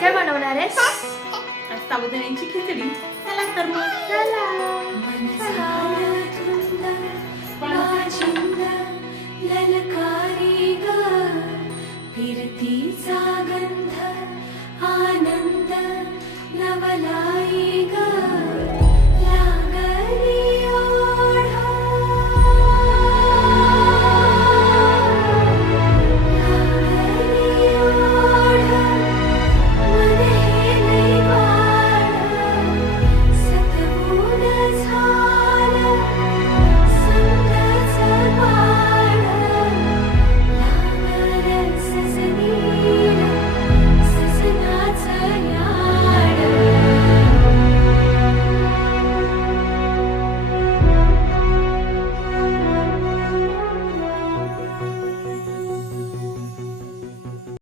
काय बनवणार आहेस? आज साबुदाण्याची खिचडी. चला तर मग. चला. ललकारी ग फिरतीचा गंध आनंद नवलाई ग